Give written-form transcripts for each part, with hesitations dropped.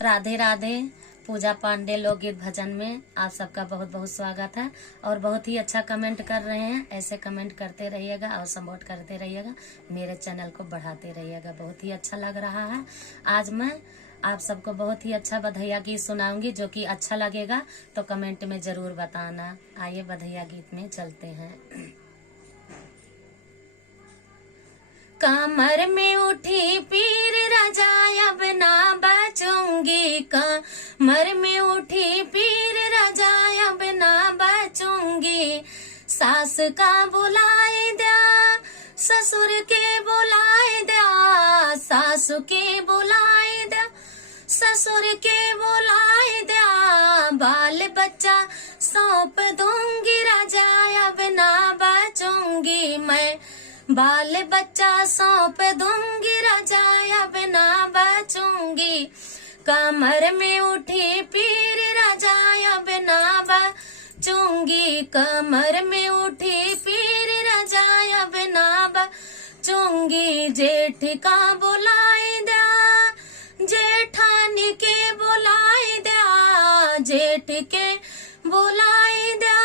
राधे राधे। पूजा पांडे लोकगीत भजन में आप सबका बहुत बहुत स्वागत है और बहुत ही अच्छा कमेंट कर रहे हैं। ऐसे कमेंट करते रहिएगा और सपोर्ट करते रहिएगा, मेरे चैनल को बढ़ाते रहिएगा। बहुत ही अच्छा लग रहा है। आज मैं आप सबको बहुत ही अच्छा बधैया गीत सुनाऊंगी, जो कि अच्छा लगेगा तो कमेंट में जरूर बताना। आइए बधैया गीत में चलते हैं। कमर में उठी पीर रजाया बिना बचूंगी, कमर में उठी पीर रजाया बिना बचूंगी। सास का बुलाए दिया, ससुर के बुलाए दिया, सासु के बुलाए दिया, ससुर के बुलाए दिया। बाल बच्चा सौंप दूंगी, रजाया बिना बचूंगी मैं। बाल बच्चा सौंप दूंगी, रजाया बिना बचूंगी। कमर में उठी पीर रजाया बिना बचूंगी, कमर में उठी पीर रजाया बिना बचूंगी। जेठ का बुलाए दिया, जेठानी के बुलाए दिया, जेठ के बुलाए दिया,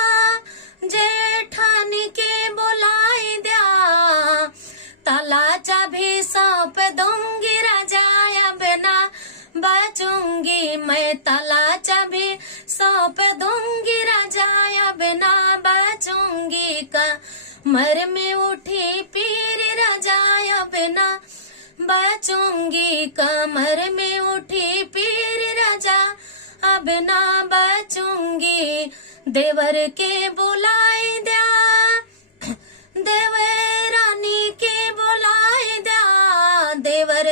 जेठानी के बुलाए दिया। ताला चाबी सौंप दूंगी, रजाया बिना बचूंगी मैं। ताला चाबी सौंप दूंगी, रजाया बिना बचूंगी। कमर में उठी पीर रजाया बिना बचूंगी, कमर में उठी पीर रजा अब ना बचूंगी। देवर के बुलाए दिया, देवरानी के बुलाए दिया, देवर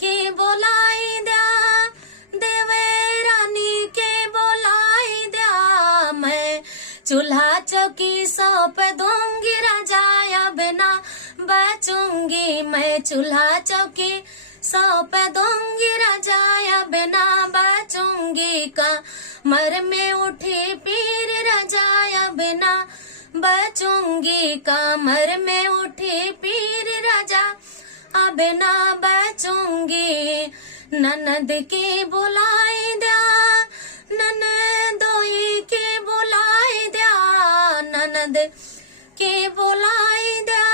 के बुलाए दिया, देवरानी के बुलाए दिया। मैं चूल्हा चौकी सौंप दूंगी, रजाया बिना बचूंगी मैं। चूल्हा चौकी सौंप दूंगी, रजाया बिना बचूंगी। कमर में उठी पीर रजाया बिना बचूंगी, कमर में उठी पीर रजा अब ना बचूंगी। ननद के बुलाए दिया, ननदोई के बुलाए दिया, ननद के बुलाए दिया,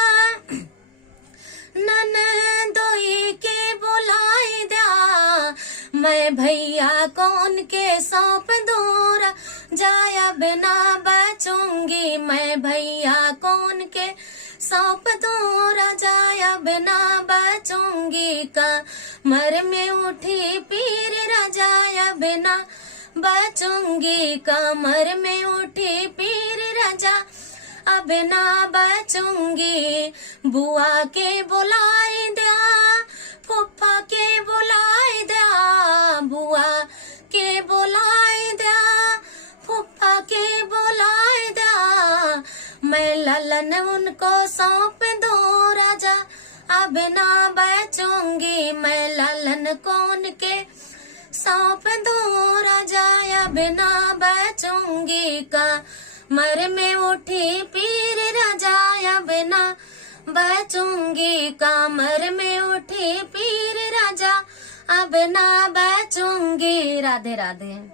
ननदोई के बुलाए दिया। मैं भैया कौन के सौंप दूर जाया बिना बचूंगी, मैं भैया कौन के सौंप दूर जाया बिना बचूंगी। कमर में उठी पीर रजाया बिना बचूंगी, कमर में उठी पीर रजा अब ना बचूंगी। बुआ के बुलाए दिया, फूफा के बुलाए दिया, बुआ के बुलाए दिया, फूफा के बुलाए दिया। मैं ललन उनको सौंप दूं, राजा अब ना बचूंगी, मैं ललन कौन के सौंप दूं, राजा अब ना बचूंगी। कमर में उठी पीर रजाया बिना बचूंगी, कमर में उठी पीर राजा अब ना बचूंगी। राधे राधे।